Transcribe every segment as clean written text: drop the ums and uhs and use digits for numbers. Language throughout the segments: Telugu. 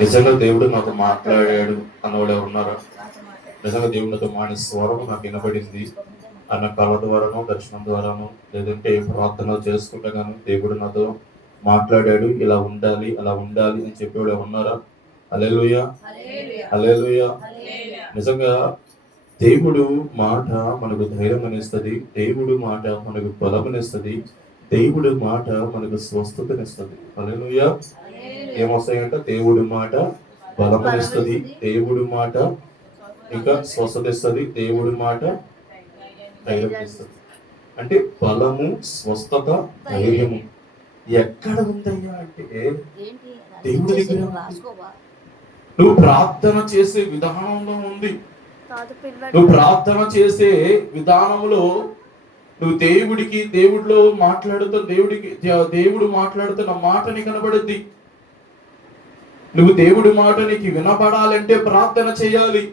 నిజంగా దేవుడు నాతో మాట్లాడాడు అన్నవాడు ఎవరు ఉన్నారా? నిజంగా దేవుడు నాతో స్వరం నాకు వినబడింది అన్న కళ ద్వారానో, దర్శనం ద్వారానో, లేదంటే ప్రార్థన చేసుకుంటే కానీ దేవుడు నాతో మాట్లాడాడు, ఇలా ఉండాలి అలా ఉండాలి అని చెప్పేవాడు ఎవరు ఉన్నారా? హల్లెలూయా, హల్లెలూయా. నిజంగా దేవుడు మాట మనకు ధైర్యం అనిస్తుంది, దేవుడు మాట మనకు బలమనిస్తుంది, దేవుడు మాట మనకు స్వస్థతనిస్తుంది. హల్లెలూయా. ఏమొస్తాయంట? దేవుడి మాట బలమనిస్తుంది, దేవుడి మాట ఇంకా స్వస్థత ఇస్తుంది, దేవుడి మాట ధైర్యం ఇస్తుంది. అంటే బలము, స్వస్థత, ధైర్యము ఎక్కడ ఉందయ్యా అంటే దేవుడి దగ్గర. నువ్వు ప్రార్థన చేసే విధానంలో ఉంది. నువ్వు ప్రార్థన చేసే విధానంలో నువ్వు దేవుడిలో దేవుడు మాట్లాడుతున్న మాట నీకు కనబడుద్ది. నువ్వు దేవుడి మాట నీకు వినపడాలంటే ప్రార్థన చేయాలి.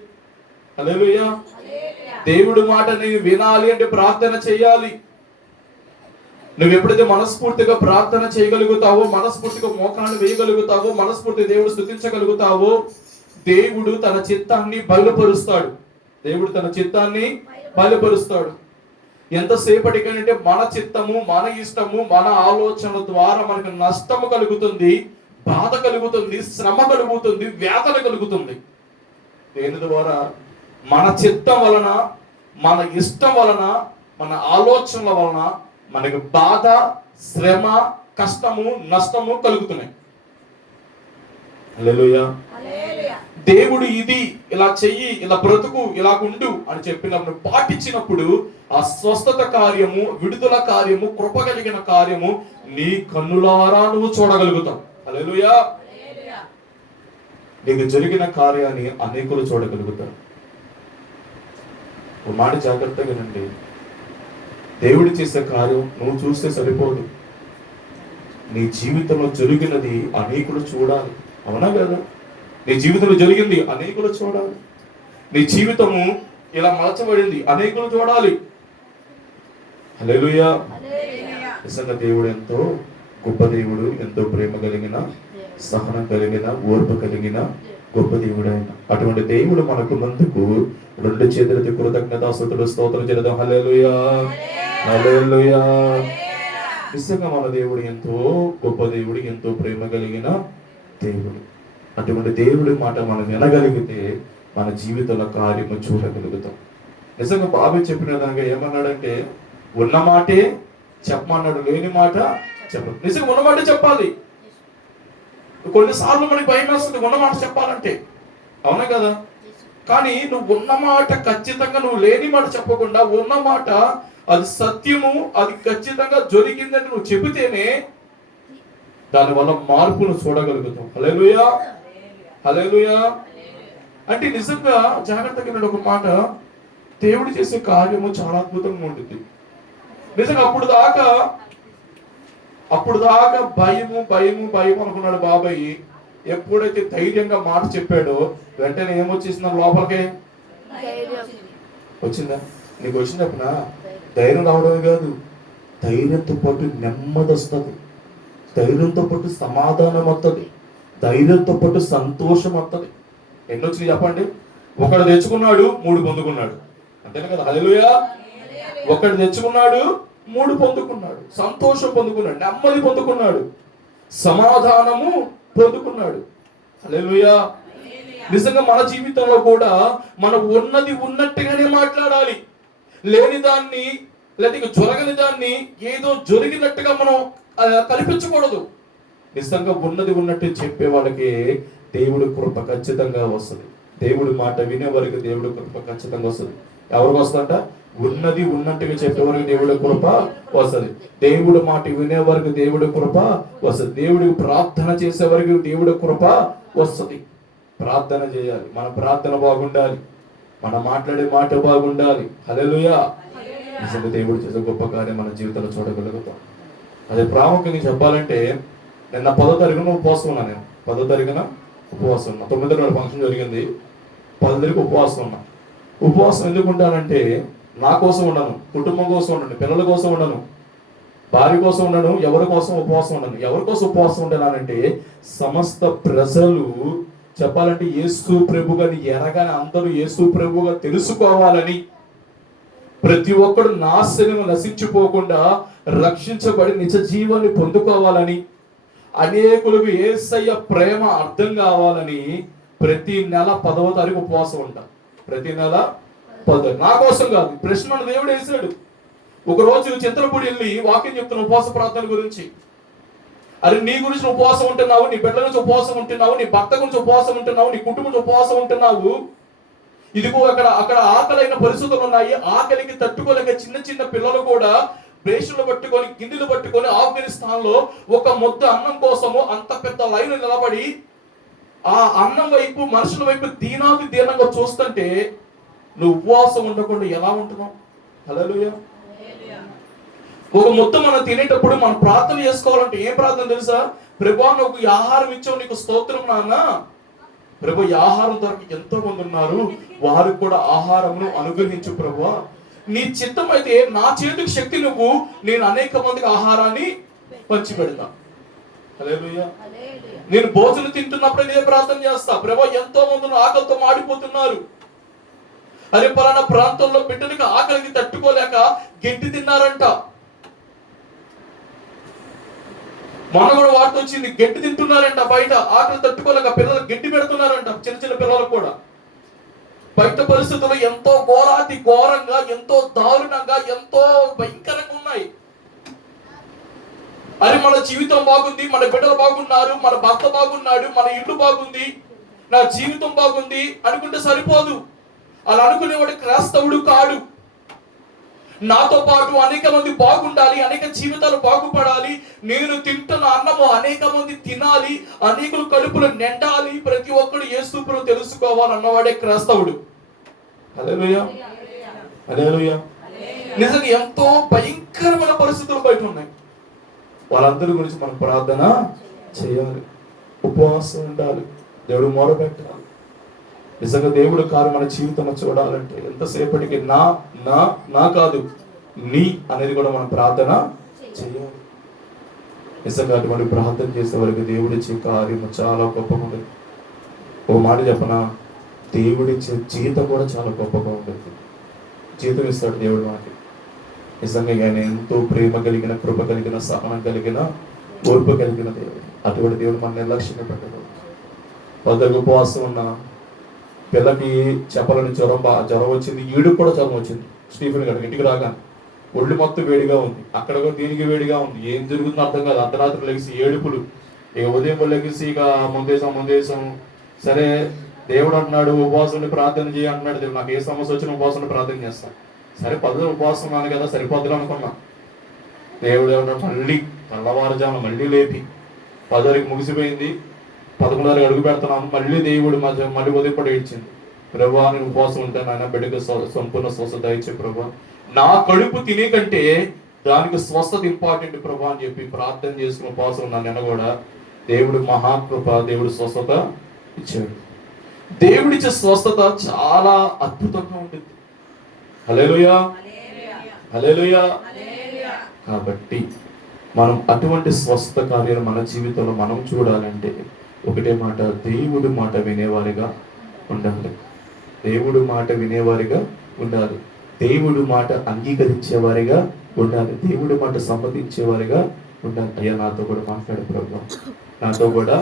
హల్లెలూయా. దేవుడి మాట నీవు వినాలి అంటే ప్రార్థన చేయాలి. నువ్వు ఎప్పుడైతే మనస్ఫూర్తిగా ప్రార్థన చేయగలుగుతావో, మనస్ఫూర్తిగా మోకాళ్ళు వేయగలుగుతావో, మనస్ఫూర్తిగా దేవుడు స్తుతించగలుగుతావో, దేవుడు తన చిత్తాన్ని బయలుపరుస్తాడు. దేవుడు తన చిత్తాన్ని బయలుపరుస్తాడు. ఎంతసేపటికంటే మన చిత్తము, మన ఇష్టము, మన ఆలోచన ద్వారా మనకు నష్టము కలుగుతుంది, బాధ కలుగుతుంది, శ్రమ కలుగుతుంది, వ్యాధులు కలుగుతుంది. దేని ద్వారా? మన చిత్తం వలన, మన ఇష్టం వలన, మన ఆలోచనల వలన మనకు బాధ, శ్రమ, కష్టము, నష్టము కలుగుతున్నాయి. హల్లెలూయా. దేవుడు ఇది ఇలా చెయ్యి, ఇలా బ్రతుకు, ఇలా ఉండు అని చెప్పినప్పుడు, పాటించినప్పుడు ఆ స్వస్థత కార్యము, విడుదల కార్యము, కృప కలిగిన కార్యము నీ కన్నులారా నువ్వు చూడగలుగుతావు. హల్లెలూయా. నీకు జరిగిన కార్యాన్ని అనేకులు చూడగలుగుతారు. ఒక మాట జాగ్రత్తగా వినండి. దేవుడు చేసే కార్యం నువ్వు చూస్తే సరిపోదు, నీ జీవితంలో జరిగినది అనేకులు చూడాలి. అవునా కదా? నీ జీవితంలో జరిగింది అనేకులు చూడాలి. నీ జీవితము ఇలా మలచబడింది అనేకులు చూడాలి. హల్లెలూయా. నిజంగా దేవుడు ఎంతో గొప్ప దేవుడు, ఎంతో ప్రేమ కలిగిన, సహనం కలిగిన, ఓర్పు కలిగిన గొప్ప దేవుడు ఆయన. అటువంటి దేవుడు మనకు ముందుకు రెండు చేతులతో కృతజ్ఞతాస్తుతులు స్తోత్రం చేద్దాం. హల్లెలూయా, హల్లెలూయా. నిజంగా మన దేవుడు ఎంతో గొప్ప దేవుడు, ఎంతో ప్రేమ కలిగిన దేవుడు. అటువంటి దేవుడి మాట మనం వినగలిగితే మన జీవితంలో కార్యము చూడగలుగుతాం. నిజంగా బాబు చెప్పిన విధంగా ఏమన్నాడంటే, ఉన్న మాటే చెప్పమన్నాడు, లేని మాట చెప్పదు. నిజంగా ఉన్న మాట చెప్పాలి. కొన్నిసార్లు మనకి భయం వేస్తుంది ఉన్న మాట చెప్పాలంటే, అవునా కదా? కానీ నువ్వు ఉన్న మాట ఖచ్చితంగా, నువ్వు లేని మాట చెప్పకుండా ఉన్న మాట అది సత్యము, అది ఖచ్చితంగా జరిగిందని నువ్వు చెబితేనే దానివల్ల మార్పును చూడగలుగుతాం. హల్లెలూయా, హల్లెలూయా. అంటే నిజంగా జాగ్రత్తగా ఒక మాట, దేవుడు చేసే కార్యము చాలా అద్భుతంగా ఉంటుంది. నిజంగా అప్పుడు దాకా భయము భయము భయం అనుకున్నాడు బాబాయ్. ఎప్పుడైతే ధైర్యంగా మాట చెప్పాడో వెంటనే ఏమొచ్చేసిందా లోపలికే? వచ్చిందా? నీకు వచ్చినప్పుడు ధైర్యం రావడమే కాదు, ధైర్యంతో పాటు నెమ్మది వస్తుంది, ధైర్యంతో పాటు సమాధానం వస్తుంది, ధైర్యంతో పాటు సంతోషం వస్తుంది. ఎన్నొచ్చినాయి చెప్పండి? ఒకడు తెచ్చుకున్నాడు, 3 పొందుకున్నాడు. అంతేనా కదా? హల్లెలూయా. ఒకడు తెచ్చుకున్నాడు, 3 పొందుకున్నాడు, సంతోషం పొందుకున్నాడు, నెమ్మది పొందుకున్నాడు, సమాధానము పొందుకున్నాడు. హల్లెలూయా. నిజంగా మన జీవితంలో కూడా మనం ఉన్నది ఉన్నట్టుగానే మాట్లాడాలి. లేని దాన్ని, లేదా జరగని దాన్ని ఏదో జరిగినట్టుగా మనం కల్పించకూడదు. నిజంగా ఉన్నది ఉన్నట్టు చెప్పే వాళ్ళకి దేవుడి కృప ఖచ్చితంగా వస్తుంది. దేవుడి మాట వినే వారికి దేవుడి కృప ఖచ్చితంగా వస్తుంది. ఎవరికి వస్తుందంట? ఉన్నది ఉన్నట్టుగా చెప్పే వరకు దేవుడి కృప వస్తుంది. దేవుడి మాట వినే వరకు దేవుడి కృప వస్తుంది. దేవుడికి ప్రార్థన చేసే వరకు దేవుడి కృప వస్తుంది. ప్రార్థన చేయాలి, మన ప్రార్థన బాగుండాలి, మనం మాట్లాడే మాట బాగుండాలి. హల్లెలూయా. నిజంగా దేవుడు చేసే గొప్ప కార్యం మన జీవితంలో చూడగలుగుతాం. అదే ప్రాముఖ్యంగా చెప్పాలంటే, నిన్న 10వ తారీఖున ఉపవాసం ఉన్నా. నేను 10వ తారీఖున ఉపవాసం ఉన్నా. 9వ నాడు ఫంక్షన్ జరిగింది, 10వ తారీఖు ఉపవాసం ఉన్నా. ఉపవాసం ఎందుకు ఉంటానంటే, నా కోసం ఉండను, కుటుంబం కోసం ఉండను, పిల్లల కోసం ఉండను, భార్య కోసం ఉండను, ఎవరి కోసం ఉపవాసం ఉండను. ఎవరి కోసం ఉపవాసం ఉండాలంటే, సమస్త ప్రజలు చెప్పాలంటే యేసు ప్రభుగాని ఎరగాని అందరూ యేసు ప్రభుగా తెలుసుకోవాలని, ప్రతి ఒక్కడు నాశనం నశించిపోకుండా రక్షించబడి నిజ జీవాన్ని పొందుకోవాలని, అనేకులకు యేసయ్య ప్రేమ అర్థం కావాలని ప్రతి నెల 10వ తారీఖు ఉపవాసం ఉంటాం. ప్రతి నెల 10. నా కోసం కాదు, ప్రశ్న మన దేవుడు వేసాడు. ఒక రోజు చింతలపూడి వెళ్ళి వాక్యం చెప్తున్న ఉపవాస ప్రార్థన గురించి. అరే నీ గురించి ఉపవాసం ఉంటున్నావు, నీ బిడ్డల గురించి ఉపవాసం ఉంటున్నావు, నీ భర్త గురించి ఉపవాసం ఉంటున్నావు, నీ కుటుంబం గురించి ఉపవాసం ఉంటున్నావు. ఇదిగో అక్కడ ఆకలైన పరిస్థితులు ఉన్నాయి. ఆకలికి తట్టుకోలేక చిన్న చిన్న పిల్లలు కూడా బ్రేషులు పట్టుకొని గిన్నెలు పట్టుకొని ఆఫ్ఘనిస్తాన్ లో ఒక ముద్ద అన్నం కోసము అంత పెద్ద లైన్ నిలబడి ఆ అన్నం వైపు మనుషుల వైపు దీనంగా చూస్తుంటే నువ్వు ఉపవాసం ఉండకుండా ఎలా ఉంటున్నావు? హల్లెలూయా. ఒక ముద్ద మనం తినేటప్పుడు మనం ప్రార్థన చేసుకోవాలంటే ఏం ప్రార్థన తెలుసా? ప్రభువా నువ్వు ఈ ఆహారం ఇచ్చావు, నీకు స్తోత్రం నాన్న. ప్రభు ఈ ఆహారం దొరికి ఎంతో మంది ఉన్నారు, వారికి కూడా ఆహారమును అనుగ్రహించు ప్రభువా. నీ చిత్తం అయితే నా చేతికి శక్తి నువ్వు, నేను అనేక మందికి ఆహారాన్ని పంచిపెడతా. హల్లెలూయా. నేను భోజనం తింటున్నప్పుడే నేను ప్రార్థన చేస్తా. ప్రభు ఎంతో మంది ఆకలితో మాడిపోతున్నారు. అరే పలానా ప్రాంతంలో బిడ్డలకి ఆకలికి తట్టుకోలేక గడ్డి తిన్నారంట. మొన్న కూడా వార్త వచ్చింది, గడ్డి తింటున్నారంట బయట, ఆకలి తట్టుకోలేక పిల్లలకు గడ్డి పెడుతున్నారంట. చిన్న చిన్న పిల్లలకు కూడా బయట పరిస్థితులు ఎంతో ఘోరంగా, ఎంతో దారుణంగా, ఎంతో భయంకరంగా ఉన్నాయి. అది మన జీవితం బాగుంది, మన బిడ్డలు బాగున్నారు, మన భర్త బాగున్నాడు, మన ఇల్లు బాగుంది, నా జీవితం బాగుంది అనుకుంటే సరిపోదు. అలా అనుకునేవాడు క్రైస్తవుడు కాడు. నాతో పాటు అనేక మంది బాగుండాలి, అనేక జీవితాలు బాగుపడాలి, నేను తింటున్న అన్నము అనేక మంది తినాలి, అనేకులు కడుపులు నిండాలి, ప్రతి ఒక్కడు యేసు ప్రభువు తెలుసుకోవాలన్నవాడే క్రైస్తవుడు. హల్లెలూయా, హల్లెలూయా. నిజంగా ఎంతో భయంకరమైన పరిస్థితులు బయట ఉన్నాయి. వాళ్ళందరి గురించి మనం ప్రార్థన చేయాలి, ఉపవాసం ఉండాలి, దేవుడు మొరపెట్టాలి. నిజంగా దేవుడు కారు మన జీవితంలో చూడాలంటే ఎంతసేపటికి నా నా నా కాదు నీ అనేది కూడా మనం ప్రార్థన చేయాలి. నిజంగా అటువంటి ప్రార్థన చేసే వారికి దేవుడిచ్చే కార్యము చాలా గొప్పగా ఉంటుంది. ఓ మాట చెప్పనా, దేవుడిచ్చే జీతం కూడా చాలా గొప్పగా ఉంటుంది. జీతం ఇస్తాడు దేవుడు మనకి. నిజంగా ఆయన ఎంతో ప్రేమ కలిగిన, కృప కలిగిన, సహనం కలిగిన, ఓర్పు కలిగిన దేవుడు. అటువంటి దేవుడు మన నిర్లక్ష్యంగా పెట్టకూడదు. వద్దకు ఉపవాసం ఉన్న పిల్లకి చెప్పలని జ్వరం వచ్చింది, ఈడుకు కూడా జ్వరం వచ్చింది. స్టీఫెన్ గారు ఇంటికి రాగానే ఒళ్ళు మొత్తం వేడిగా ఉంది, అక్కడ కూడా దీనికి వేడిగా ఉంది. ఏం జరుగుతుందో అర్థం కాదు. అర్ధరాత్రి లెగిసి ఏడుపులు, ఇక ఉదయం లెగిసి ఇక ముందేసాం. సరే దేవుడు అంటున్నాడు ఉపవాసం ప్రార్థన చేయ అంటున్నాడు. దేవుడు నాకు ఏ సమస్య వచ్చినా ఉపవాసం ప్రార్థన చేస్తాను. సరే 10 ఉపవాసం ఉన్నాను కదా, సరిపోద్దులు అనుకున్నా. దేవుడు ఏమన్నాడు, మళ్ళీ తెల్లవారుజామున మళ్ళీ లేపి 10 ముగిసిపోయింది, 11 అడుగు పెడుతున్నాను. మళ్ళీ దేవుడు మళ్ళీ ఉదయపడి ఇచ్చింది. ప్రభువా నేను ఉపవాసం ఉంటాను, ఆయన బిడ్డకు సంపూర్ణ స్వస్థత ఇచ్చే ప్రభువా, నా కడుపు తినే కంటే దానికి స్వస్థత ఇంపార్టెంట్ ప్రభువా అని చెప్పి ప్రార్థన చేసుకుని ఉపవాసం ఉన్నాను. నిన్న కూడా దేవుడు మహాకృప, దేవుడు స్వస్థత ఇచ్చాడు. దేవుడిచ్చే స్వస్థత చాలా అద్భుతంగా ఉంటుంది. హల్లెలూయా, హల్లెలూయా. కాబట్టి మనం అటువంటి స్వస్థ కార్యాలు మన జీవితంలో మనం చూడాలంటే ఒకటే మాట, దేవుడు మాట వినేవారిగా ఉండాలి. దేవుడు మాట వినేవారిగా ఉండాలి. దేవుడు మాట అంగీకరించేవారిగా ఉండాలి. దేవుడి మాట సమ్మతించేవారిగా ఉండాలి. అయ్యా నాతో కూడా మాట్లాడే ప్రభువా, నాతో కూడా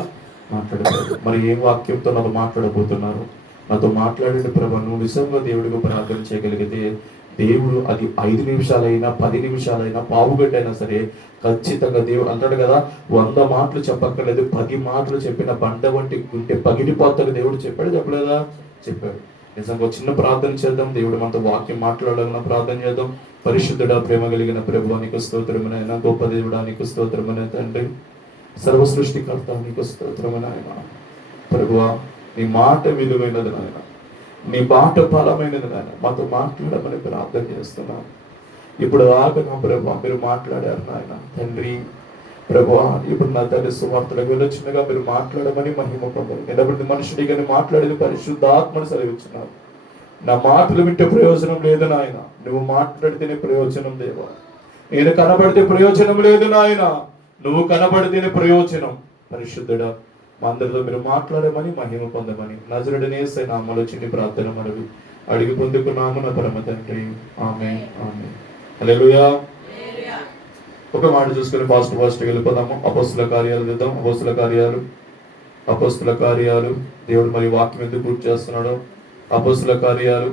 మాట్లాడతారు. మరి ఏ వాక్యంతో నాతో మాట్లాడబోతున్నారు? నాతో మాట్లాడిన ప్రభు, నువ్వు నిజంగా దేవుడికి ప్రార్థన చేయగలిగితే దేవుడు అది 5 నిమిషాలైనా 10 నిమిషాలైనా పావుగంట అయినా సరే ఖచ్చితంగా దేవుడు అంటాడు కదా, 100 మాటలు చెప్పక్కర్లేదు, 10 మాటలు చెప్పిన బండ వంటి గుంటె పగిలిపోతాడు దేవుడు. చెప్పలేదా? చెప్పాడు. నిజంగా చిన్న ప్రార్థన చేద్దాం. దేవుడు మనతో వాక్యం మాట్లాడాలన్న ప్రార్థన చేద్దాం. పరిశుద్ధుడా, ప్రేమ కలిగిన ప్రభువా నీకు స్తోత్రమైన, గొప్ప దేవుడా నీకు స్తోత్రమైన తండ్రి, సర్వ సృష్టికర్త నీకు స్తోత్రమైన ఆయన. ప్రభువా నీ మాట విలువైనది నాయన, నీ మాట బలమైనది నాయన. మాతో మాట్లాడమని ప్రార్థన చేస్తున్నాను. ఇప్పుడు దాకా నా ప్రభువా మీరు మాట్లాడారు నాయన తండ్రి. ప్రభువా ఇప్పుడు నా తల్లి సువార్తలకు వెళ్ళొచ్చినగా మీరు మాట్లాడమని మహిమ పొందారు. నిలబడి మనుషుడిగా మాట్లాడేది పరిశుద్ధాత్మను సెలవిచ్చున్నావు. నా మాటలు వింటే ప్రయోజనం లేదు నాయన, నువ్వు మాట్లాడితేనే ప్రయోజనం దేవా. నేను కనబడితే ప్రయోజనం లేదు నాయన, నువ్వు కనబడితేనే ప్రయోజనం. పరిశుద్ధుడా మా అందరితో మీరు మాట్లాడమని మహిమ పొందమని నజరుడనే నామలో చిన్ని ప్రార్థన మనవి అడిగి పొందుకున్నాము నా పరమ తండ్రి. ఆమేన్ ఆమేన్. హల్లెలూయా. ఒక మాట చూసుకుని ఫాస్ట్ వెళ్ళిపోదాము. అపోస్తుల కార్యాలు చూద్దాం. అపోస్తుల కార్యాలు దేవుడు మరి వాక్యం ఎందుకు పూర్తి చేస్తున్నాడు? అపోస్తుల కార్యాలు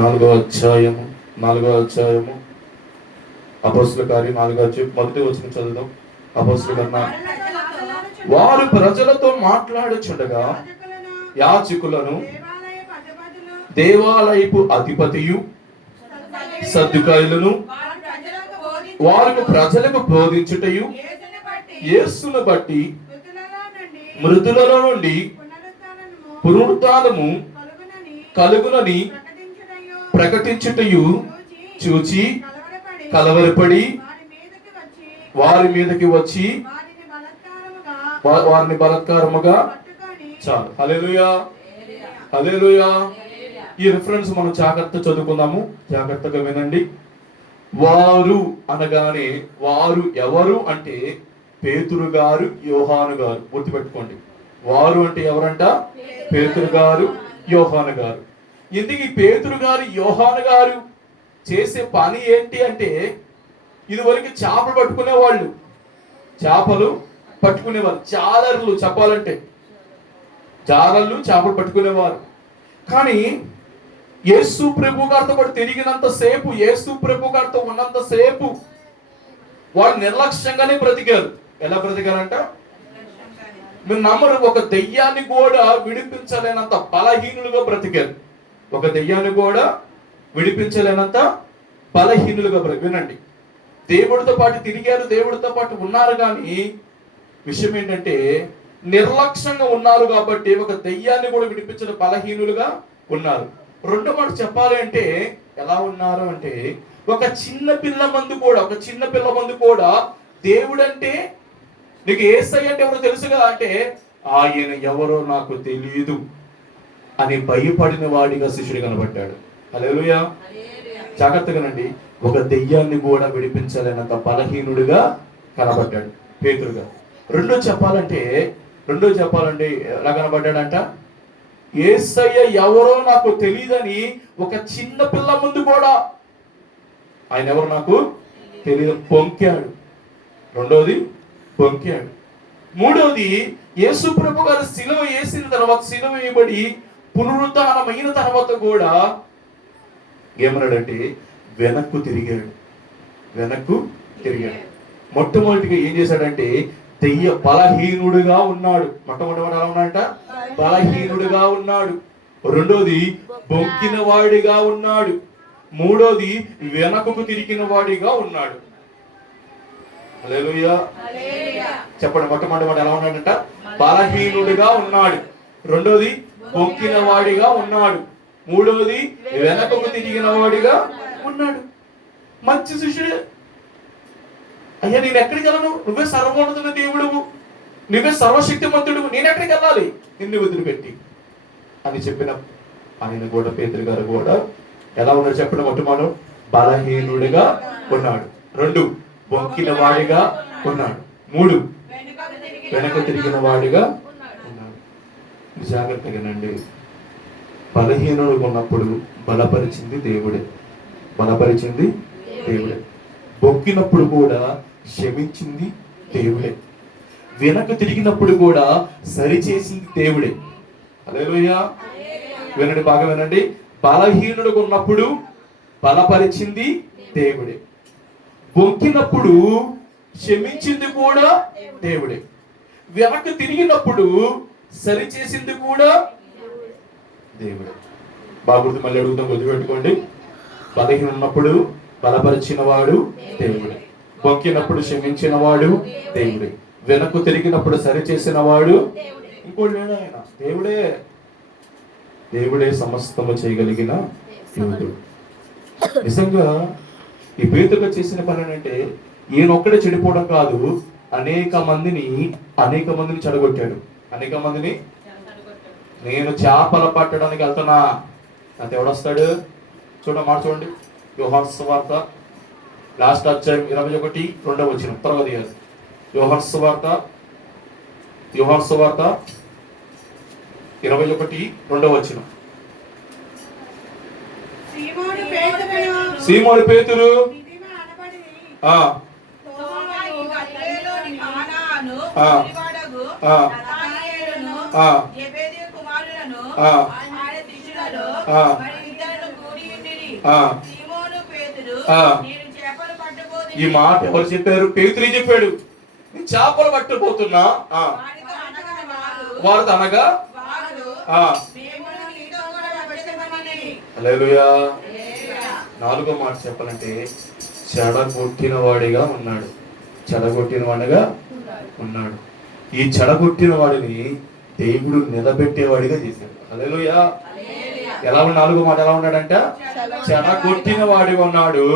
4వ అధ్యాయము అపోస్తుల కార్యం 4వ అధ్యాయం మొదటి వచనం చదువుదాం. అపోస్తుల కన్నా వారు ప్రజలతో మాట్లాడుచుండగా యాజకులను దేవాలయపు అధిపతియు సద్దుకాయులను వారికి ప్రజలకు బోధించుటయు యేసును బట్టి మృతులలో నుండి పునరుత్థానము కలుగునని ప్రకటించుటయు చూచి కలవరపడి వారి మీదకి వచ్చి వారిని బలత్కారముగా చాలు. హల్లెలూయా. ఈ రిఫరెన్స్ మనం జాగ్రత్త చదువుకుందాము, జాగ్రత్తగా వినండి. వారు అనగానే వారు ఎవరు అంటే పేతురు గారు, యోహాను గారు. గుర్తుపెట్టుకోండి, వారు అంటే ఎవరంట? పేతురు గారు, యోహాను గారు. ఎందుకు ఈ పేతురు గారు, యోహాను గారు చేసే పని ఏంటి అంటే, ఇదివరకు చేపలు పట్టుకునేవాళ్ళు, జాలర్లు, చెప్పాలంటే జాలర్లు చేపలు పట్టుకునేవారు. కానీ యేసు ప్రభు గారితో పాటు తిరిగినంత సేపు, యేసు ప్రభు గారితో ఉన్నంత సేపు వాళ్ళు నిర్లక్ష్యంగానే బ్రతికారు. ఎలా బ్రతికారంట? మీరు నమ్మరు, ఒక దెయ్యాన్ని కూడా విడిపించలేనంత బలహీనులుగా బ్రతికారు. ఒక దెయ్యాన్ని కూడా విడిపించలేనంత బలహీనులుగా వినండి, దేవుడితో పాటు తిరిగారు, దేవుడితో పాటు ఉన్నారు. కానీ విషయం ఏంటంటే నిర్లక్ష్యంగా ఉన్నారు కాబట్టి ఒక దెయ్యాన్ని కూడా విడిపించిన బలహీనులుగా ఉన్నారు. రెండో మాట చెప్పాలి అంటే ఎలా ఉన్నారు అంటే, ఒక చిన్న పిల్ల మందు కూడా దేవుడంటే నీకు యేసయ్య అంటే ఎవరో తెలుసు కదా అంటే, ఆయన ఎవరో నాకు తెలియదు అని భయపడిన వాడిగా శిష్యుడు కనబడ్డాడు. హల్లెలూయా. జాగ్రత్తగానండి, ఒక దెయ్యాన్ని కూడా విడిపించలేనంత బలహీనుడిగా కనబడ్డాడు పేతురుగా. రెండో చెప్పాలంటే ఎలా కనబడ్డాడంట? యేసయ్య ఎవరో నాకు తెలియదని ఒక చిన్న పిల్ల ముందు కూడా ఆయన ఎవరు నాకు తెలియదు పొంకాడు. రెండోది పొంకాడు. మూడోది యేసు ప్రభు గారు సిలువ వేసిన తర్వాత, సిలువ వేయబడి పునరుత్థానమైన తర్వాత కూడా ఏమన్నాడంటే వెనక్కు తిరిగాడు. మొట్టమొదటిగా ఏం చేశాడంటే బలహీనుడుగా ఉన్నాడు. మొట్టమొదటి ఎలా ఉన్నాడంట? బలహీనుడుగా ఉన్నాడు. రెండోది బొంకిన వాడిగా ఉన్నాడు. మూడోది వెనకకు తిరిగిన వాడిగా ఉన్నాడు. హల్లెలూయా. చెప్పండి, మొట్టమొదటి ఎలా ఉన్నాడంట? బలహీనుడుగా ఉన్నాడు. రెండోది బొంకిన వాడిగా ఉన్నాడు. మూడోది వెనకకు తిరిగిన వాడిగా ఉన్నాడు. మంచి శిష్యుడే. అయ్యా, నేను ఎక్కడికి వెళ్ళను? నువ్వే సర్వోన్నతుల దేవుడువు, నువ్వే సర్వశక్తిమంతుడు, నేను ఎక్కడికి వెళ్ళాలి నిన్ను వదిలిపెట్టి అని చెప్పిన ఆయన కూడా, పేతురు గారు కూడా ఎలా ఉన్నాడు చెప్పిన? మొట్టమొదటి బలహీనుడిగా ఉన్నాడు. రెండు బొంకిన వాడిగా ఉన్నాడు. మూడు వెనక తిరిగిన వాడిగా ఉన్నాడు. జాగ్రత్తగానండి, బలహీనుడుగా ఉన్నప్పుడు బలపరిచింది దేవుడే. బొక్కినప్పుడు కూడా క్షమించింది దేవుడే. వెనక తిరిగినప్పుడు కూడా సరిచేసింది దేవుడే. హల్లెలూయా. వినండి, బాగా వినండి. బలహీనుడుగా ఉన్నప్పుడు బలపరిచింది దేవుడే, బొక్కినప్పుడు క్షమించింది కూడా దేవుడే, వెనక తిరిగినప్పుడు సరిచేసింది కూడా దేవుడే. బాగుంది. మళ్ళీ అడుగుతాం, గుర్తుపెట్టుకోండి. బలహీన ఉన్నప్పుడు బలపరిచిన వాడు దేవుడే, బొక్కినప్పుడు క్షమించిన వాడు దేవుడే, వెనక్కు తిరిగినప్పుడు సరిచేసిన వాడు ఇంకోటి లేడు. ఆయన దేవుడే సమస్తము చేయగలిగిన దేవుడు. నిజంగా ఈ పేతురుగా చేసిన పని అంటే ఈయన ఒక్కడే చెడిపోవడం కాదు, అనేక మందిని చెడగొట్టాడు. అనేక మందిని, నేను చేపలు పట్టడానికి వెళ్తున్నా, నాతో ఎవడొస్తాడు? చూడండి, యోహాను సువార్త లాస్ట్ అధ్యాయం 21:2 త్వరగా తీయాలి. యోహాను సువార్త 21:2. సీమోను పేతురు ఈ మాట ఎవరు చెప్పారు? పేతురు చెప్పాడు, నేను చేపలు పట్టబోతున్నా. వారు అనగా హల్లెలూయా. 4వ మాట చెప్పాలంటే చెడగొట్టిన వాడిగా ఉన్నాడు. చెడగొట్టిన వాడిగా ఉన్నాడు. ఈ చెడగొట్టిన వాడిని దేవుడు నిలబెట్టేవాడిగా చేశాడు. హల్లెలూయా. ఎలా 4వ మాట ఎలా ఉన్నాడంట? చెడగొట్టిన వాడిగా ఉన్నాడు.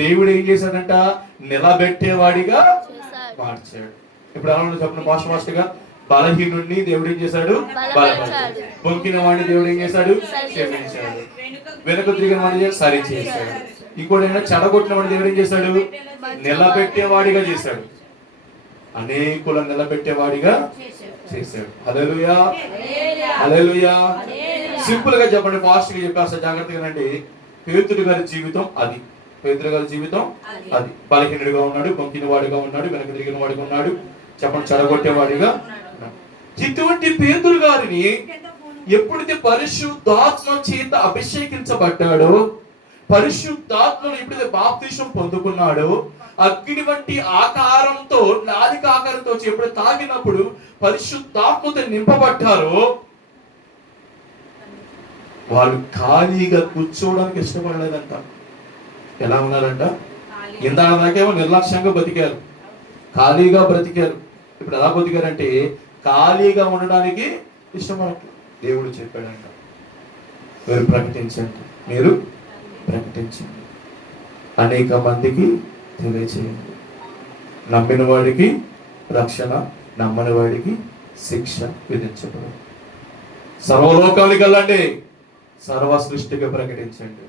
దేవుడు ఏం చేశాడంట? నిలబెట్టేవాడిగా మార్చాడు. ఇప్పుడు ఎలా ఉండదు చెప్పండి ఫాస్ట్ గా. బలహీనుడిని దేవుడు ఏం చేశాడు? బలపరిచాడు. పొంకిన వాడిని దేవుడు ఏం చేశాడు? క్షమించాడు. వెనుక తిరిగిన వాడిని సరి చేశాడు. ఇంకోటి చెడగొట్టిన వాడిని దేవుడు ఏం చేశాడు? నిలబెట్టేవాడిగా చేశాడు. అనేకులను నిలబెట్టేవాడిగా చేశాడు. హల్లెలూయా, హల్లెలూయా. సింపుల్ గా చెప్పండి, ఫాస్ట్ గా చెప్పారు, జాగ్రత్తగా రండి. పేతురు గారి జీవితం అది. పేతురు గారి జీవితం అది. బలహీనుడిగా ఉన్నాడు, పొంకిన వాడిగా ఉన్నాడు, వెనక తిరిగిన వాడిగా ఉన్నాడు, చెప్పండి చెడగొట్టేవాడిగా. ఇటువంటి పేతురు గారిని ఎప్పుడైతే పరిశుద్ధాత్మ చేత అభిషేకించబడ్డాడో, పరిశుద్ధాత్మను ఎప్పుడైతే బాప్తిసం పొందుకున్నాడో, అగ్ని వంటి ఆకారంతో, నాలిక ఆకారంతో ఎప్పుడు తాగినప్పుడు పరిశుద్ధాత్మతో నింపబడ్డారో, వాళ్ళు ఖాళీగా కూర్చోవడానికి ఇష్టపడలేదంట. ఎలా ఉన్నారంట? ఇందాకేమో నిర్లక్ష్యంగా బతికారు, ఖాళీగా బ్రతికారు. ఇప్పుడు ఎలా బతికారంటే ఖాళీగా ఉండడానికి ఇష్టపడట్లేదు. దేవుడు చెప్పాడంట, మీరు ప్రకటించండి, మీరు ప్రకటించండి, అనేక మందికి తెలియచేయండి. నమ్మిన వాడికి రక్షణ, నమ్మని వాడికి శిక్ష విధించబడు. సర్వలోకానికి వెళ్ళండి, సర్వ సృష్టిగా ప్రకటించండి.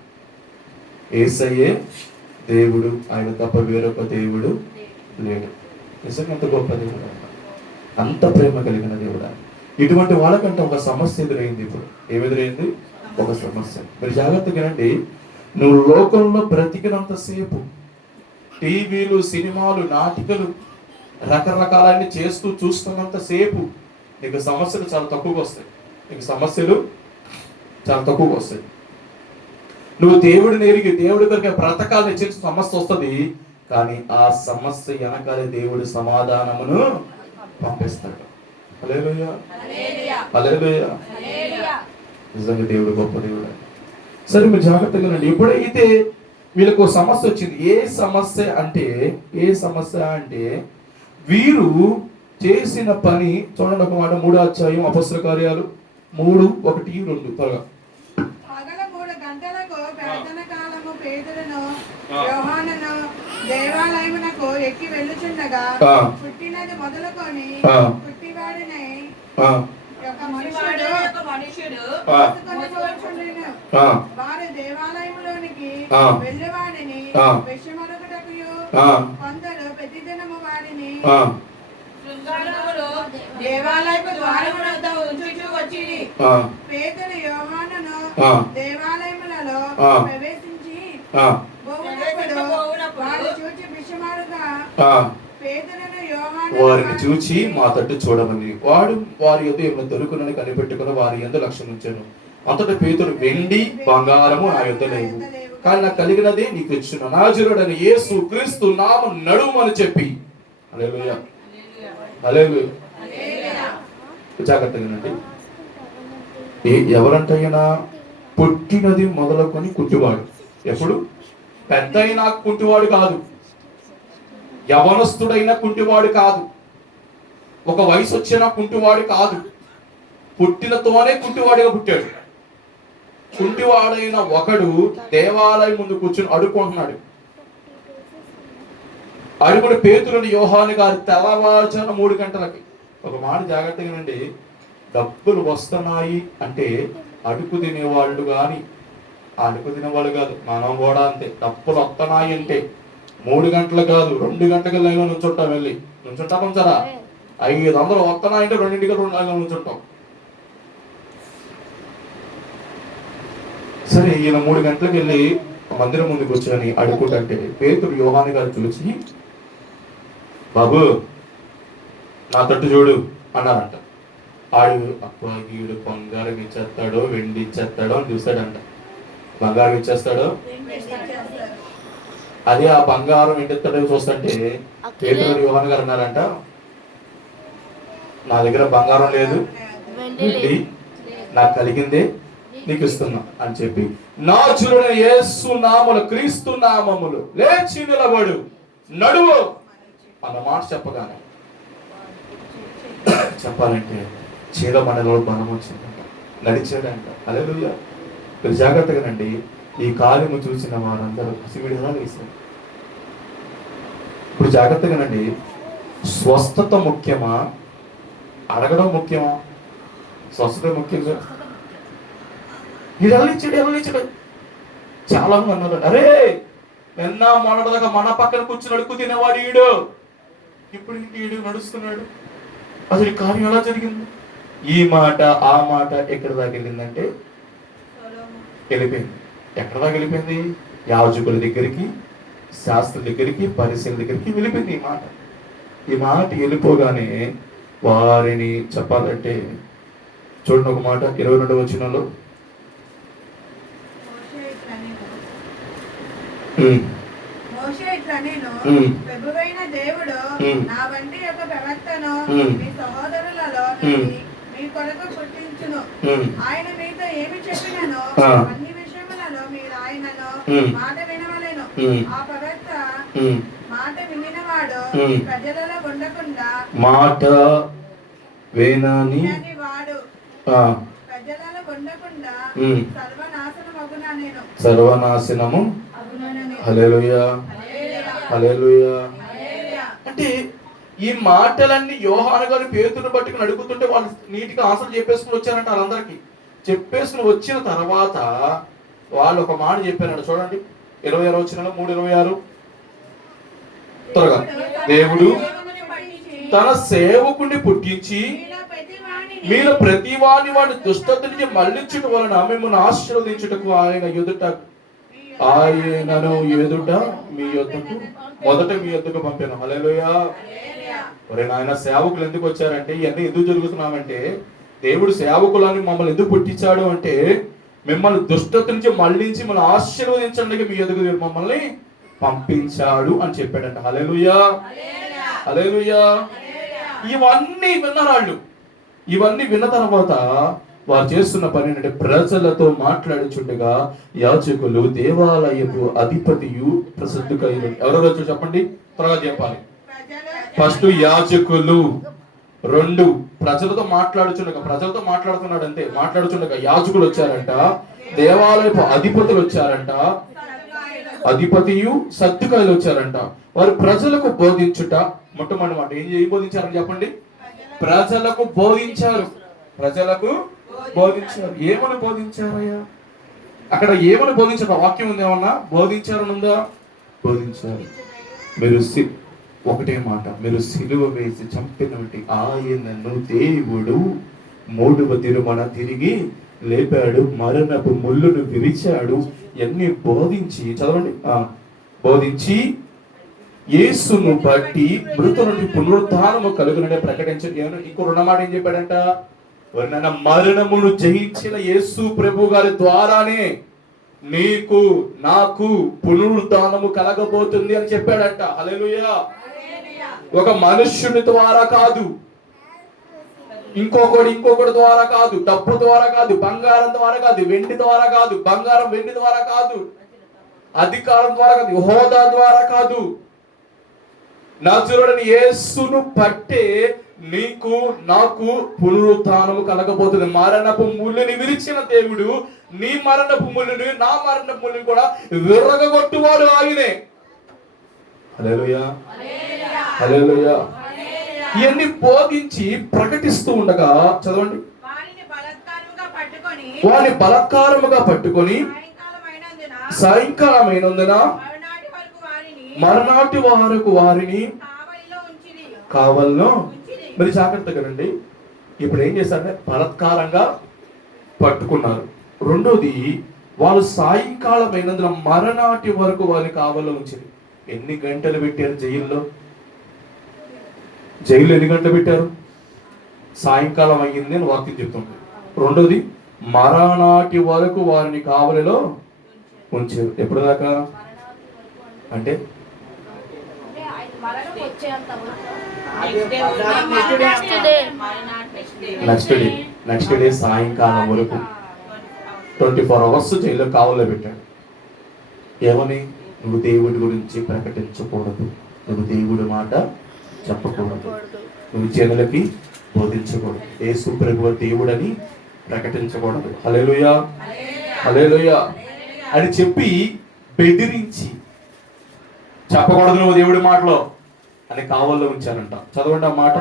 యేసయ్యే దేవుడు, ఆయన తప్ప వేరొక దేవుడు లేడు. నిజంగా అంత గొప్ప దేవుడు, అంత ప్రేమ కలిగిన దేవుడు. ఇటువంటి వాళ్ళకంటే ఒక సమస్య ఎదురైంది. ఇప్పుడు ఏమి ఎదురైంది? ఒక సమస్య. మీరు జాగ్రత్తగా వినండి. నువ్వు లోకంలో బ్రతికినంతసేపు టీవీలు, సినిమాలు, నాటికలు రకరకాలన్నీ చేస్తూ చూస్తున్నంతసేపు నీకు సమస్యలు చాలా తక్కువగా వస్తాయి. నీకు సమస్యలు చాలా తక్కువగా వస్తాయి. నువ్వు దేవుడిని ఎరిగి దేవుడి కొరకు బ్రతకాలని చేసి సమస్య వస్తుంది, కానీ ఆ సమస్య వెనకాలే దేవుడు సమాధానమును పంపిస్తాడు. హల్లెలూయా, హల్లెలూయా. నిజంగా దేవుడు గొప్ప దేవుడు. సరే, మీరు జాగ్రత్తగా రండి. ఎప్పుడైతే వీళ్ళకు సమస్య వచ్చింది, ఏ సమస్య అంటే వీరు చేసిన పని చూడండి. ఒక మాట 3వ అధ్యాయం అపొస్తలుల కార్యాలు 3:1-2 త్వరగా. పగల 3 గంటలకు ప్రార్థన కాలము పేతురును యోహానును దేవాలయమునకు ఎక్కి వెళ్ళుచుండగా, పుట్టినది మొదలుకొని పుట్టివాడిని ఒక మనుషుడు వారు దేవాలయములోనికి వెళ్ళేవాడిని విషమొరగటకుయు కొందరు ప్రతిదినము వారిని దేవాలయపు ద్వారము వద్ద ఉంచుచూ వచ్చిరి. పేతురు యోహానును దేవాలయములలో ప్రవేశించి వారిని చూచి మా తట్టు చూడమని వాడు వారి యొద్ద ఏమైనా దొరుకునని కనిపెట్టుకుని వారి యందు లక్ష్యం ఉంచాను. అంతటా పేతురు, వెండి బంగారము నా యొద్ద లేవు, కానీ నాకు కలిగినది నీకు ఇచ్చిన నాజరుడైన యేసు క్రీస్తు నామం నడుమని చెప్పి. హల్లెలూయా, హల్లెలూయా. జాగ్రత్తగానండి. ఎవరంటైనా పుట్టినది మొదలుకొని కుంటివాడు. ఎప్పుడు? పెద్ద అయినా కుంటివాడు కాదు, యవనస్తుడైన కుంటివాడు కాదు, ఒక వయసు వచ్చిన కుంటివాడు కాదు. పుట్టినతోనే కుంటివాడిగా పుట్టాడు. కుంటివాడైన ఒకడు దేవాలయం ముందు కూర్చుని అడుక్కుంటున్నాడు. అడుగుడు పేతురుని యోహాను గారు తెల్లవారుజామున 3 గంటలకి. ఒక మాట జాగ్రత్తగా నుండి, డబ్బులు వస్తున్నాయి అంటే అడుగు తినేవాళ్ళు కానీ అడుగు తినేవాళ్ళు కాదు, మనం కూడా అంతే. డబ్బులు వస్తున్నాయి అంటే 3 గంటలు కాదు, 2 గంటలకి లైన్లో నుంచుంటాం. వెళ్ళి నుంచుంటాం కొంచెరా 500 వస్తున్నాయంటే 2 లైన్లో నుంచుంటాం. సరే, ఈయన 3 గంటలకు వెళ్ళి మందిరం ముందుకు వచ్చాని అడుగుతుంటే పేతురు యోహాను గారు పిలిచి, బాబు నా తట్టు చూడు అన్నారంట. ఆడు అబ్బా వీడు బంగారం ఇచ్చేస్తాడో వెండి ఇచ్చేస్తాడో అని చూస్తాడంట. బంగారం ఇచ్చేస్తాడో, అదే ఆ బంగారం ఎండిస్తాడో చూస్తుంటే పేతురు యోహాను గారు అన్నారంట, నా దగ్గర బంగారం లేదు, వెండి నాకు కలిగిందే నీకు ఇస్తున్నా అని చెప్పి, నాజరుడైన యేసు నామములో, క్రీస్తు నామములో లేచి నిలబడు, నడువు అన్న మాట చెప్పగానే చెప్పాలంటే చీలమండలో బలం వచ్చిందంట, నడిచాడంట. హల్లెలూయా. మీరు జాగ్రత్తగానండి. ఈ కార్యము చూసిన వారందరూ పసివిడిగా వేశారు. ఇప్పుడు జాగ్రత్తగానండి, స్వస్థత ముఖ్యమా, అడగడం ముఖ్యమా? స్వస్థత ముఖ్యంగా ఎల్లించాడు. చాలా మంది అన్నారు, అరే నిన్న మొన్నటిదాకా మన పక్కన కూర్చుని అడుగు తినేవాడు ఈడు, ఇప్పుడు ఈడు నడుస్తున్నాడు. అసలు ఈ కార్యం ఎలా జరిగింది? ఈ మాట ఆ మాట ఎక్కడి దాకా వెళ్ళిందంటే వెళ్ళిపోయింది. ఎక్కడ దాకా వెళ్ళిపోయింది? యాజకుల దగ్గరికి, శాస్త్రుల దగ్గరికి, పరిశీలన దగ్గరికి వెళ్ళిపోయింది ఈ మాట. ఈ మాట వెళ్ళిపోగానే వారిని చెప్పాలంటే చూడండి ఒక మాట 22వ వచనంలో, మోషే ఇట్లా నేను ప్రభువైన దేవుడు నా వంటి యొక్క ప్రవక్తను మీ సహోదరులలో మీ కొరకు పుట్టించును. ఆయన మీతో ఏమి చెప్పినను అన్ని విషయములలో మీరు ఆయనను మాట వినవలెను. ఆ ప్రవక్త మాట వినినవాడు ప్రజలలో ఉండకుండా మాట వినని వాడు ప్రజలలో ఉండకుండా సర్వనాశనమగున. సర్వనాశనము. హల్లెలూయా, హల్లెలూయా. అంటే ఈ మాటలన్నీ యోహాను గారు పేతురుని పట్టుకుని అడుగుతుంటే వాళ్ళు నీటిగా ఆన్సర్ చెప్పేసుకుని వచ్చారంట. వాళ్ళందరికీ చెప్పేసుకుని వచ్చిన తర్వాత వాళ్ళు ఒక మాట చెప్పారంట. చూడండి 26వ వచనంలో 3:26 త్వరగా, దేవుడు తన సేవకుని పుట్టించి మీలో ప్రతి వాడిని దుష్టత నుంచి మళ్లించుట వలన మిమ్మల్ని ఆశీర్వదించుటకు ఆయనను ఎదుట మీ యొద్దకు మొదట మీ యొద్దకు పంపాను. హల్లెలూయా. ఒరే నాయన, సేవకులు ఎందుకు వచ్చారంటే, ఇవన్నీ ఎందుకు జరుగుతున్నామంటే, దేవుడు సేవకులని మమ్మల్ని ఎందుకు పుట్టించాడు అంటే మిమ్మల్ని దుష్టత నుంచి మళ్లించి మిమ్మల్ని ఆశీర్వదించడానికి మీ ఎదుగు మమ్మల్ని పంపించాడు అని చెప్పాడంట. హల్లెలూయా, హల్లెలూయా. ఇవన్నీ విన్నారు. ఇవన్నీ విన్న తర్వాత వారు చేస్తున్న పని ఏంటంటే, ప్రజలతో మాట్లాడుచుండగా యాజకులు దేవాలయపు అధిపతియు ప్రసిద్ధుకైన ఎవరో చెప్పండి, త్వరగా చెప్పాలి. ఫస్ట్ యాజకులు, 2 ప్రజలతో మాట్లాడుతున్నాడు అంతే. మాట్లాడుచుండగా యాజకులు వచ్చారంట, దేవాలయపు అధిపతులు వచ్చారంట, అధిపతియు సద్దుకాయలు వచ్చారంట. వారు ప్రజలకు బోధించుట మొట్టమొదటి మాట ఏం బోధించారని చెప్పండి? ప్రజలకు బోధించారు. ఏమని బోధించారయ్యా? అక్కడ ఏమని బోధించారు? వాక్యం ఉంది ఏమన్నా? బోధించారని ఉందా? బోధించారు. మీరు ఒకటే మాట, మీరు సిలువ వేసి చంపినటువంటి ఆయనను దేవుడు 3వ దినమున తిరిగి లేపాడు, మరణపు ముళ్ళును విరిచాడు. ఎన్ని బోధించి చదవండి. బోధించి యేసును బట్టి మృతుల నుండి పునరుద్ధానము కలుగునని ప్రకటించాడు. ఇంకో 2 మాట ఏం చెప్పాడంట? మరణమును జయించిన యేసు ప్రభు గారి ద్వారానే నీకు నాకు పునరుద్ధానము కలగబోతుంది అని చెప్పాడంట. హల్లెలూయా. ఒక మనుష్యుని ద్వారా కాదు, ఇంకొకటి ద్వారా కాదు, డబ్బు ద్వారా కాదు, బంగారం ద్వారా కాదు, వెండి ద్వారా కాదు, బంగారం వెండి ద్వారా కాదు, అధికారం ద్వారా కాదు, హోదా ద్వారా కాదు. నజరుడైన యేసును పట్టే నీకు నాకు పునరుద్ధానము కలగబోతుంది. మరణపు ముళ్ళుని విరిచిన దేవుడు నీ మరణపు ముళ్ళుని, నా మరణపు ముళ్ళుని కూడా విరగొట్టువాడు ఆయనే. హల్లెలూయా, హల్లెలూయా. ఇవన్నీ బోధించి ప్రకటిస్తూ ఉండగా చదవండి, వారిని బలత్కారముగా పట్టుకొని సాయంకాలమైనందున మరనాటి వరకు వారిని కావలిలో ఉంచిరి. కావల్లో. మరి జాగ్రత్తగా రండి. ఇప్పుడు ఏం చేశారంటే బలత్కారంగా పట్టుకున్నారు. రెండోది, వాళ్ళు సాయంకాలం అయినందున మరనాటి వరకు వారిని కావల్లో ఉంచింది. ఎన్ని గంటలు పెట్టారు జైల్లో? జైల్లో ఎన్ని గంటలు పెట్టారు? సాయంకాలం అయ్యింది అని వాక్యం చెప్తుంది. రెండోది, మరనాటి వరకు వారిని కావలిలో ఉంచారు. ఎప్పుడు దాకా అంటే నెక్స్ట్ డే సాయంకాలం వరకు 24 hours జైల్లో కావల్లో పెట్టాడు. ఏమని? నువ్వు దేవుడి గురించి ప్రకటించకూడదు, నువ్వు దేవుడి మాట చెప్పకూడదు, నువ్వు జనులకి బోధించకూడదు, యేసు ప్రభువు దేవుడని ప్రకటించకూడదు. హల్లెలూయా, హల్లెలూయా అని చెప్పి బెదిరించి చెప్పకూడదు నువ్వు దేవుడి మాటలో అని కావల్లో ఉంచారంట. చదవండి ఆ మాట.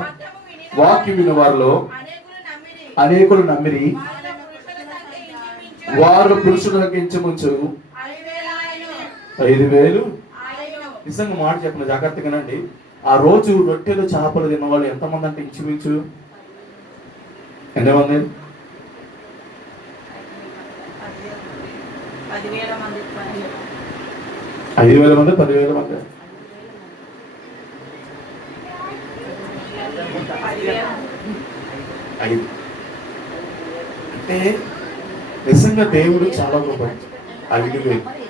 వాక్యం విన్న వారిలో అనేకులు నమ్మిరి, వారు పురుషులకు ఇంచుమించు 5,000. నిజంగా మాట చెప్పిన జాగ్రత్తగానండి. ఆ రోజు రొట్టెలు చేపలు తిన్న వాళ్ళు ఎంతమంది అంటే ఇంచుమించు ఎంతమంది? 5,000 మంది, 10,000 మంది? 5. అంటే నిజంగా దేవుడు చాలా గొప్ప. 5,000 మంది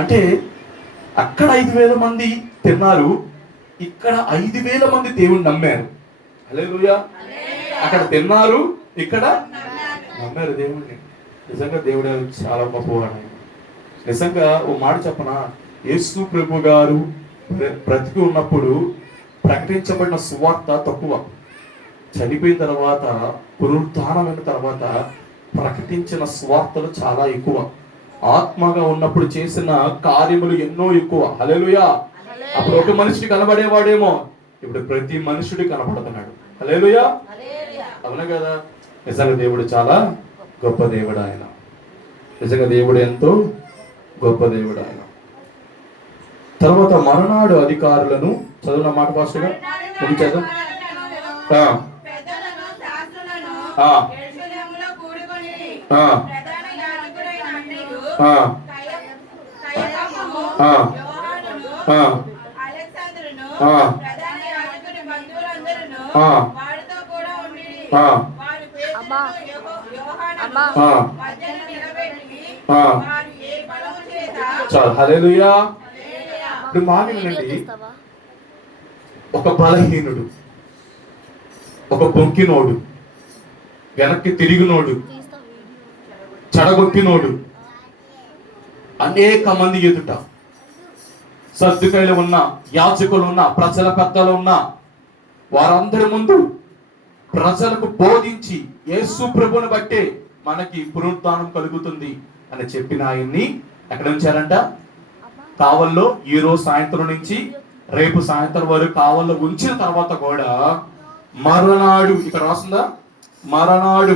అంటే అక్కడ 5,000 మంది తిన్నారు, ఇక్కడ 5,000 మంది దేవుని నమ్మారు. హల్లెలూయా. అక్కడ తిన్నారు, ఇక్కడ నమ్మారు దేవుడిని. నిజంగా దేవుడు చాలా గొప్పవాడు. నిజంగా ఓ మాట చెప్పనా, యేసు ప్రభు గారు బ్రతికి ఉన్నప్పుడు ప్రకటించబడిన సువార్త తక్కువ. చనిపోయిన తర్వాత, పునరుత్థానమైన తర్వాత ప్రకటించిన సువార్తలు చాలా ఎక్కువ. ఆత్మగా ఉన్నప్పుడు చేసిన కార్యములు ఎన్నో ఎక్కువ. హల్లెలూయా. అప్పుడు ఒక మనిషికి కనబడేవాడేమో, ఇప్పుడు ప్రతి మనుషుడి కనబడుతున్నాడు. హల్లెలూయా, అవునా కదా? నిజంగా దేవుడు చాలా గొప్ప దేవుడు ఆయన. నిజంగా దేవుడు ఎంతో గొప్ప దేవుడు ఆయన. తర్వాత మరనాడు అధికారులను చదువున్న మాట ఫాస్ట్గా చదువు. చాలు. హల్లెలూయా. ఇప్పుడు మాట వినండి. ఒక బలహీనుడు, ఒక బొంకినోడు, వెనక్కి తిరిగినోడు, చెడగొట్టినోడు అనేక మంది ఎదుట, సద్దుకైలు ఉన్న, యాజకులు ఉన్న, ప్రజల పెద్దలు ఉన్న వారందరి ముందు ప్రజలకు బోధించి యేసు ప్రభువుని బట్టే మనకి పునరుత్థానం కలుగుతుంది అని చెప్పిన ఆయన్ని ఎక్కడ ఉంచారంట? కావల్లో. ఈ రోజు సాయంత్రం నుంచి రేపు సాయంత్రం వరకు కావల్లో ఉంచిన తర్వాత కూడా మరనాడు, ఇక్కడ రాస్తుందా, మరనాడు